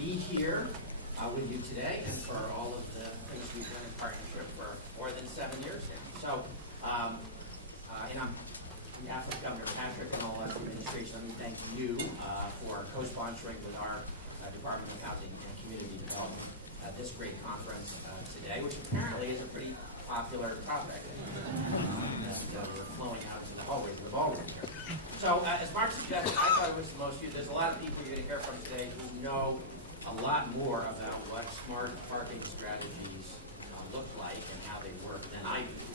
be here with you today and for all of the things we've done in partnership for more than 7 years now. So, and on behalf of Governor Patrick and all of the administration, let me thank you for co-sponsoring with our Department of Housing and Community Development this great conference today, which apparently is a pretty popular topic. We're flowing out into the hallways of the ballroom here. So, as Mark suggested, I thought it was the most useful. There's a lot of people you're going to hear from today who know a lot more about what smart parking strategies look like and how they work than I do.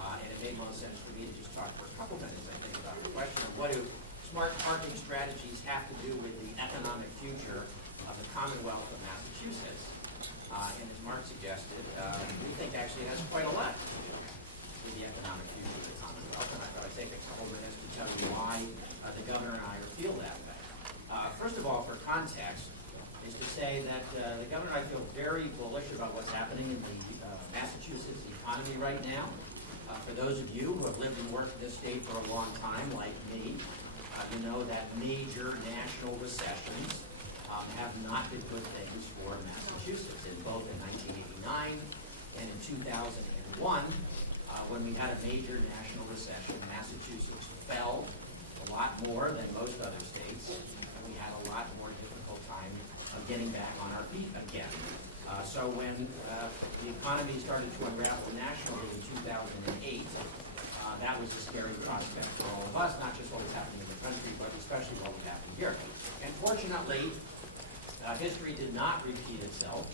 And it made most sense for me to just talk for a couple minutes, I think, about the question of what do smart parking strategies have to do with the economic future of the Commonwealth of Massachusetts. And as Mark suggested, we think actually it has quite a lot to do with the economic future of the Commonwealth. And I thought I'd take a couple minutes to tell you why the governor and I feel that way. First of all, for context, is to say that the governor and I feel very bullish about what's happening in the Massachusetts economy right now. For those of you who have lived and worked in this state for a long time, like me, you know that major national recessions have not been good things for Massachusetts. In both in 1989 and in 2001, when we had a major national recession, Massachusetts fell a lot more than most other states, and we had a lot more difficult time of getting back on our feet again. So when the economy started to unravel nationally in 2008, that was a scary prospect for all of us, not just what was happening in the country, but especially what was happening here. And fortunately, history did not repeat itself,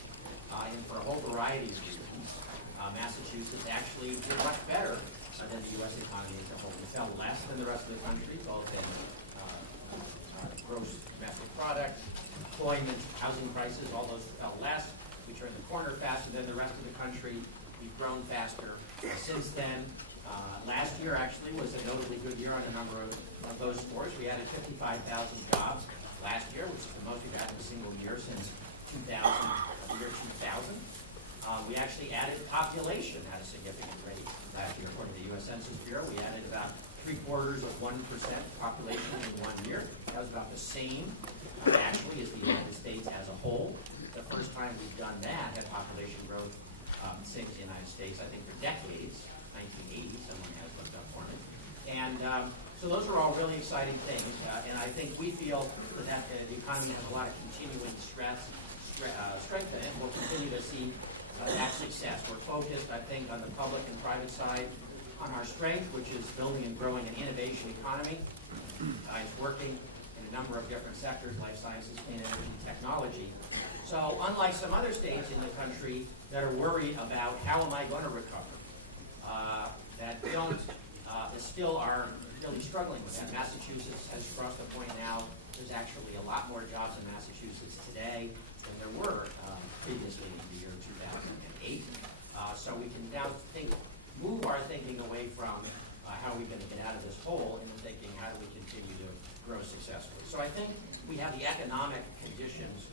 and for a whole variety of reasons, Massachusetts actually did much better than the U.S. economy as a whole. We fell less than the rest of the country, both in gross domestic product, employment, housing prices, all those fell less. We turned the corner faster than the rest of the country. We've grown faster since then. Last year actually was a notably good year on a number of those scores. We added 55,000 jobs last year, which is the most we've had in a single year since the year 2000. We actually added population at a significant rate last year. According to the U.S. Census Bureau, we added about 0.75% population in 1 year. That was about the same, actually, as the United States as a whole. The first time we've done that had population growth since the United States, I think, for decades. 1980, someone has looked up for me. And so those are all really exciting things. And I think we feel that the economy has a lot of continuing strength in it. We'll continue to see that success. We're focused, I think, on the public and private side on our strength, which is building and growing an innovation economy. It's working in a number of different sectors, life sciences, clean energy, technology. So unlike some other states in the country that are worried about how am I going to recover, that don't, that still are really struggling with that. Massachusetts has crossed the point now. There's actually a lot more jobs in Massachusetts today than there were previously in the year 2008. So we can now move our thinking away from how are we going to get out of this hole and thinking how do we continue to grow successfully. So I think we have the economic conditions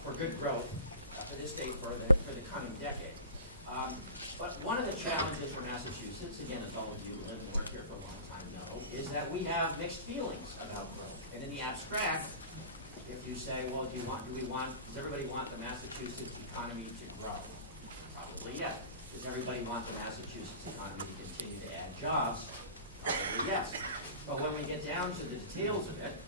for good growth for this state for the coming decade. But one of the challenges for Massachusetts, again, as all of you who live and work here for a long time know, is that we have mixed feelings about growth. And in the abstract, if you say, well, does everybody want the Massachusetts economy to grow? Probably yes. Does everybody want the Massachusetts economy to continue to add jobs? Probably yes. But when we get down to the details of it,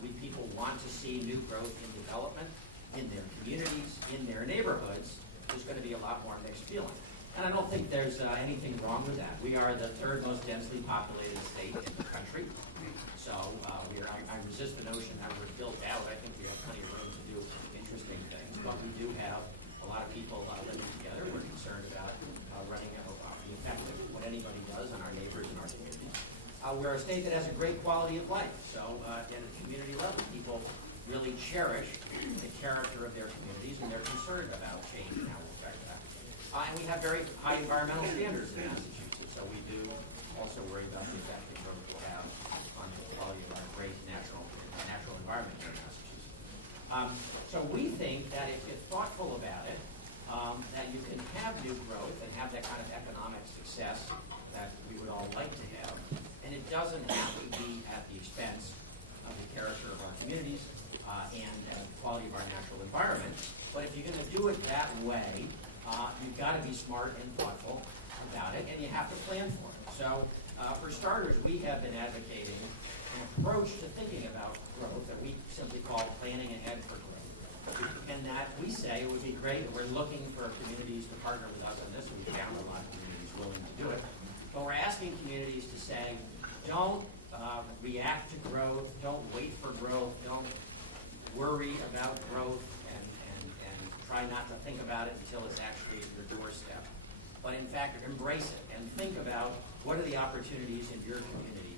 do people want to see new growth in development in their communities, in their neighborhoods? There's going to be a lot more mixed feeling. And I don't think there's anything wrong with that. We are the third most densely populated state in the country. So I resist the notion that we're built out. I think we have plenty of room to do interesting things. But we do have a lot of people living together. We're concerned about running the effect of what anybody does on our neighbors and our communities. We're a state that has a great quality of life. So at a community level, people really cherish the character of their communities, and they're concerned about change and how it will affect that. And we have very high environmental standards in Massachusetts, so we do also worry about the effect that growth will have on the quality of our great natural environment here in Massachusetts. So we think that if you're thoughtful about it, that you can have new growth and have that kind of economic success that we would all like to have, and it doesn't have to be at the expense of the character of our communities and quality of our natural environment. But if you're going to do it that way, you've got to be smart and thoughtful about it, and you have to plan for it. So, for starters, we have been advocating an approach to thinking about growth that we simply call planning ahead for growth. And that we say it would be great, we're looking for communities to partner with us on this, and we found a lot of communities willing to do it. But we're asking communities to say, don't react to growth, don't wait for growth, don't worry about growth, and try not to think about it until it's actually at your doorstep. But in fact, embrace it and think about what are the opportunities in your community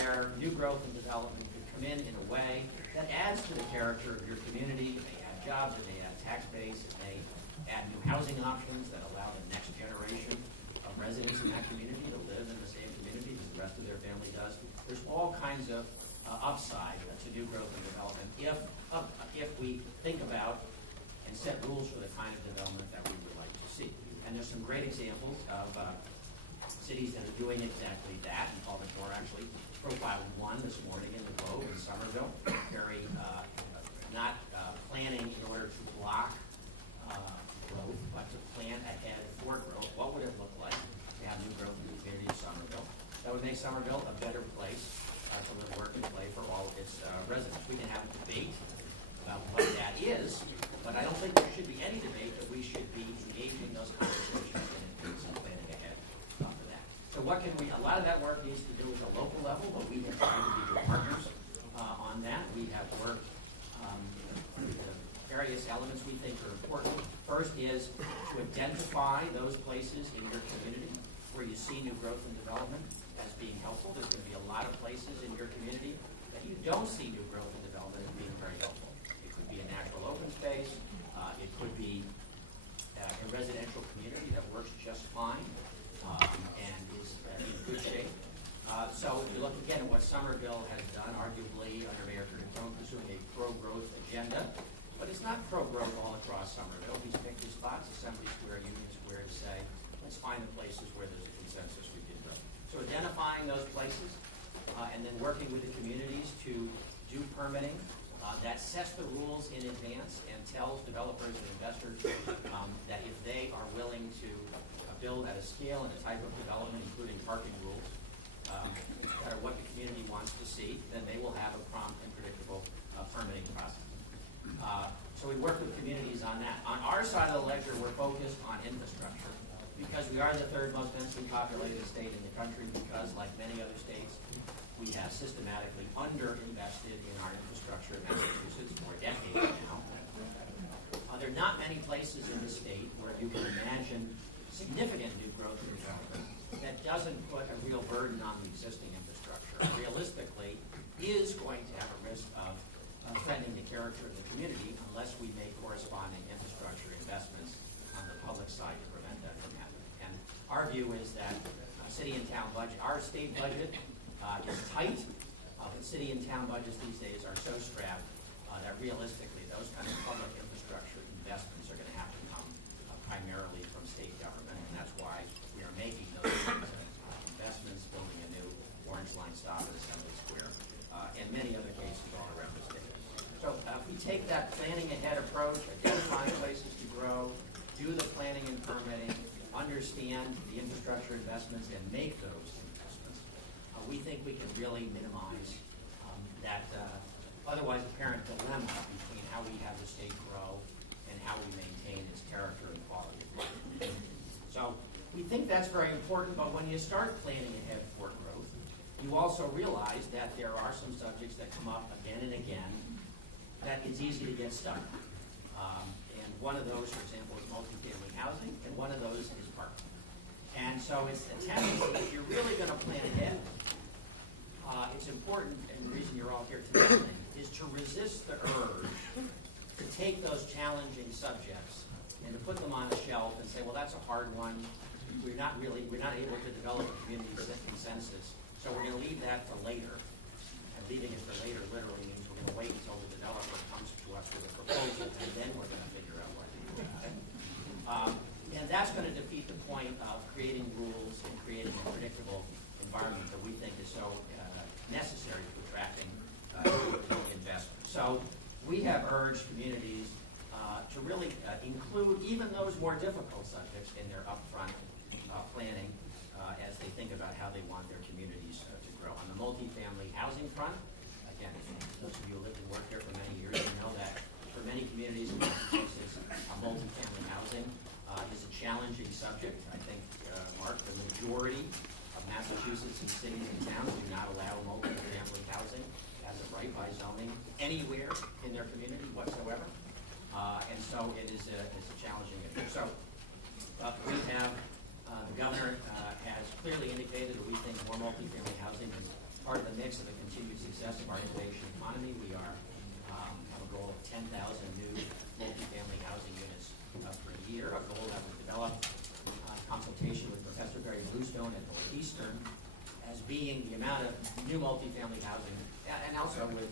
where new growth and development could come in a way that adds to the character of your community. It may add jobs, it may add tax base, it may add new housing options that allow the next generation of residents in that community to live in the same community as the rest of their family does. There's all kinds of upside to new growth and development if we think about and set rules for the kind of development that we would like to see. And there's some great examples of cities that are doing exactly that. And Paul McClure actually profiled one this morning in the Globe in Somerville, very not planning in order to block growth, but to plan ahead for growth. What would it look like to have new growth in the community of Somerville? That would make Somerville a better place to live, work, and play for all of its residents. We can have a debate about what that is, but I don't think there should be any debate that we should be engaging in those conversations and planning ahead for that. So what can we, a lot of that work needs to do at the local level, but we have tried to be good partners on that. We have worked the various elements we think are important. First is to identify those places in your community where you see new growth and development as being helpful. There's going to be a lot of places in your community that you don't see new growth and development as being very helpful. It could be a natural open space. It could be a residential community that works just fine and is in good shape. So if you look again at what Somerville has done, arguably under Mayor Curtin, pursuing a pro-growth agenda, but it's not pro-growth all across Somerville. He's picked his spots, Assembly Square, Union Square, to say, let's find the places where there's a consensus we can grow. So identifying those places and then working with the communities to do permitting that sets the rules in advance and tells developers and investors that if they are willing to build at a scale and a type of development, including parking rules, that are what the community wants to see, then they will have a prompt and predictable permitting process. So we work with communities on that. On our side of the ledger, we're focused on infrastructure because we are the third most densely populated state in the country because, like many other states, we have systematically underinvested in our infrastructure in Massachusetts for decades now. There are not many places in the state where you can imagine significant new growth and development that doesn't put a real burden on the existing infrastructure. Realistically, is going to have a risk of threatening the character of the community unless we make corresponding infrastructure investments on the public side to prevent that from happening. And our view is that city and town budget, our state budget is tight, but city and town budgets these days are so strapped that realistically those kind of public infrastructure investments are going to have to come primarily from state government, and that's why we are making those investments, building a new Orange Line stop at Assembly Square, and many other cases all around the state. So if we take that planning ahead approach, identifying places to grow, do the planning and permitting, understand the infrastructure investments, and make those investments, we think we can really minimize that otherwise apparent dilemma between how we have the state grow and how we maintain its character and quality of life. So we think that's very important, but when you start planning ahead for growth, you also realize that there are some subjects that come up again and again that it's easy to get stuck. And one of those, for example, is multifamily housing, and one of those is parking. And so it's a tendency, if you're really going to plan ahead, it's important, and the reason you're all here today is to resist the urge to take those challenging subjects and to put them on a shelf and say, well, that's a hard one. We're not able to develop a community consensus, so we're going to leave that for later. And leaving it for later literally means we're going to wait until the developer comes to us with a proposal, and then we're going to figure out what to do about it. And that's going to defeat the point of creating rules and creating a predictable environment that we think is so necessary to attracting investment. So we have urged communities to really include even those more difficult subjects in their upfront planning as they think about how they want their communities to grow. On the multifamily housing front, again, those of you who lived and worked here for many years, you know that for many communities in Massachusetts, multifamily housing is a challenging subject. I think, Mark, the majority of Massachusetts and cities and towns do not allow multifamily housing as a right by zoning anywhere in their community whatsoever. And so it is it's a challenging issue. So we have, the governor has clearly indicated that we think more multifamily housing is part of the mix of the continued success of our innovation economy. We are have a goal of 10,000 new multifamily housing units per year, a goal that was developed in consultation with Professor Barry Bluestone at Northeastern as being the amount of new multifamily housing, and also with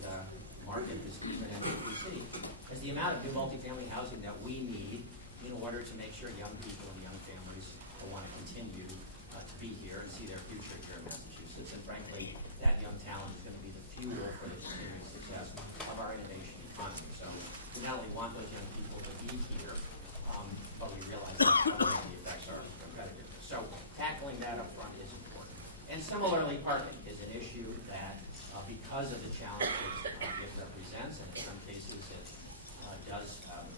Mark and his team at NBC, as the amount of new multifamily housing that we need in order to make sure young people and young families will want to continue to be here and see their future here in Massachusetts. And frankly, that young talent is going to be the fuel for the continued success of our innovation economy. So we not only want those young people to be here, but we realize that the effects are competitive. So tackling that up front is important. And similarly, parking is an issue that, because of the challenges it represents, and in some cases it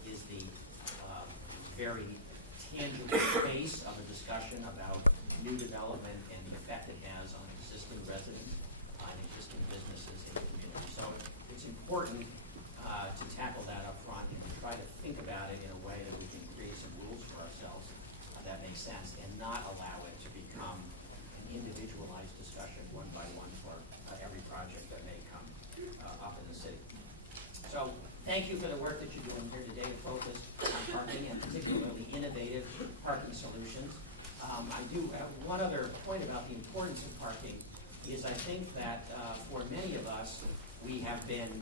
is the very tangible base of a discussion about new development and the effect it has on existing residents and existing businesses in the community. So it's important to tackle that up front and to try to think about it in a way that we can create some rules for ourselves that make sense and not allow it to become an individualized discussion one by one for every project that may come up in the city. So thank you for the work that you're doing here today to focus on parking and particularly innovative parking solutions. I do have one other point about the importance of parking is I think that for many of us, we have been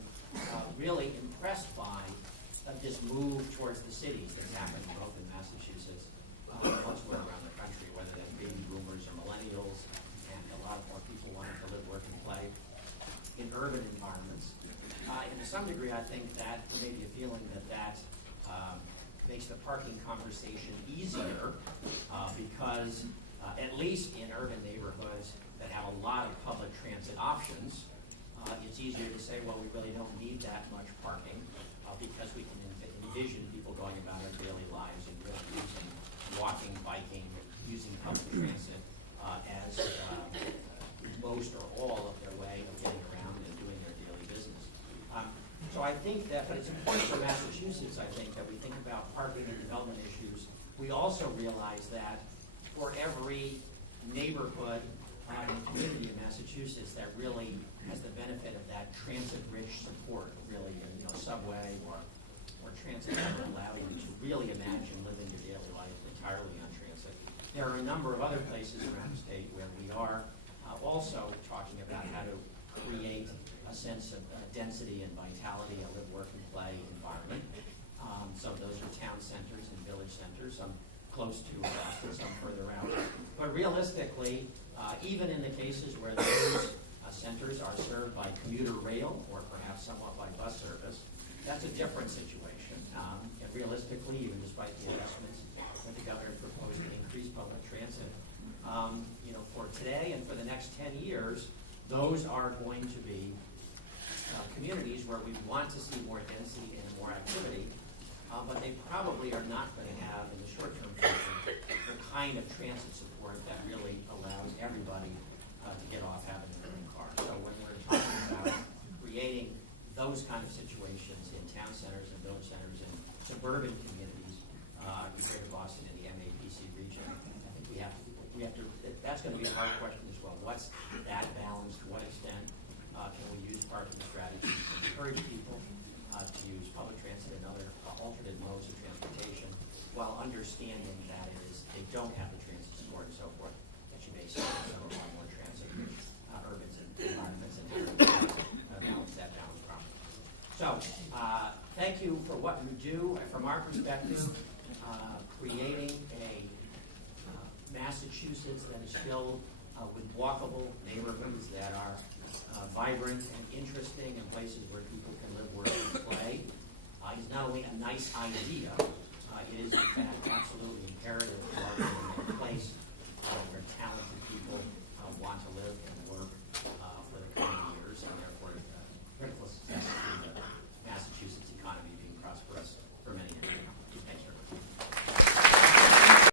really impressed by this move towards the cities that's happening both in Massachusetts and elsewhere around the country, whether that's baby boomers or millennials, and a lot more people wanting to live, work, and play in urban environments. And to some degree, I think that there may be a feeling that makes the parking conversation easier because at least in urban neighborhoods that have a lot of public transit options, it's easier to say, well, we really don't need that much parking because we can envision people going about their daily lives and really using walking, biking, using public transit as most or all of their way of getting around and doing their daily business. So I think that, but it's important for Massachusetts, I think, that we think about parking and development issues. We also realize that for every neighborhood and community in Massachusetts that really has the benefit of that transit-rich support, really, subway or transit that will allow you to really imagine living your daily life entirely on transit. There are a number of other places around the state where we are also talking about how to create a sense of density and vitality, a live, work, and play environment. So those are town centers and village centers, some close to Boston, some further out. But realistically, even in the cases where those centers are served by commuter rail or perhaps somewhat by bus service, that's a different situation. And realistically, even despite the investments that the governor proposed to increase public transit, for today and for the next 10 years, those are going to be communities where we want to see more density and more activity, but they probably are not going to have in the short-term future the kind of transit support that really allows everybody to get off having their own car. So when we're talking about creating those kind of situations in town centers and village centers and suburban communities in Greater Boston and the MAPC region, I think we have to. That's going to be a hard question as well. What's that balance? To what extent can we use parking strategies to encourage people to use public transit and other alternate modes of transportation, while understanding that they don't have the transit support and so forth that you may see in some of our more transit-rich urban environments, and how to balance that balance properly. So, thank you for what you do. From our perspective, creating a Massachusetts that is filled with walkable neighborhoods that are vibrant and interesting and places where people can live, work, and play. Is not only a nice idea, it is in fact absolutely imperative